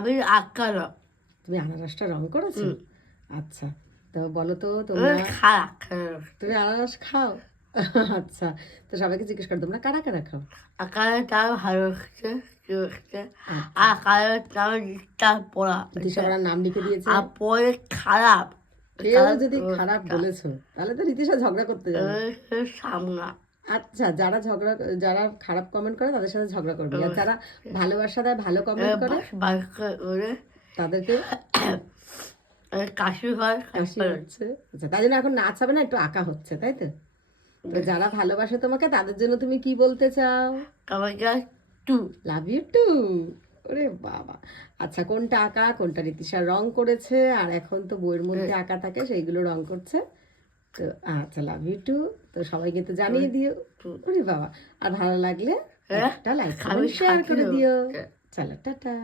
আমি আঁকালো তুমি আনারসটা রং করেছো? আচ্ছা, তো বলো তো তোমরা খারাপ তুমি আনারস খাও? আচ্ছা, তো সবাইকে জিজ্ঞেস করো তোমরা কারা কারা খাও? আঁকাটা ভালো হচ্ছে আচ্ছা, আঁকাটা লিখটা পড়া ঋতিশার নাম লিখে দিয়েছে। আর পরে খারাপ কেউ যদি খারাপ বলেছো তাহলে তো ঋতিশা ঝগড়া করতে যাবে। সামনা আচ্ছা, যারা খারাপ কমেন্ট করে তাদের সাথে ঝগড়া করবি, আর যারা ভালোবাসা দেয় ভালো কমেন্ট করে তাদেরকে কাশি হয় কাশি হচ্ছে। আচ্ছা, তাই জন্য এখন নাচ হবে না, একটু আঁকা হচ্ছে, তাই তো? তো যারা ভালোবাসে তোমাকে তাদের জন্য তুমি কি বলতে চাও? Love you too. ওরে বাবা। আচ্ছা, কোনটা আঁকা, কোনটা ঋতিশা রং করেছে, আর এখন তো বইয়ের মধ্যে আঁকা থাকে সেইগুলো রং করছে। তো আচ্ছা, লাভ ইউ টু। তো সবাইকে তো জানিয়ে দিও। ওরে বাবা। আর ভালো লাগলে একটা লাইক কমেন্ট শেয়ার করে দিও। চলো, টাটা।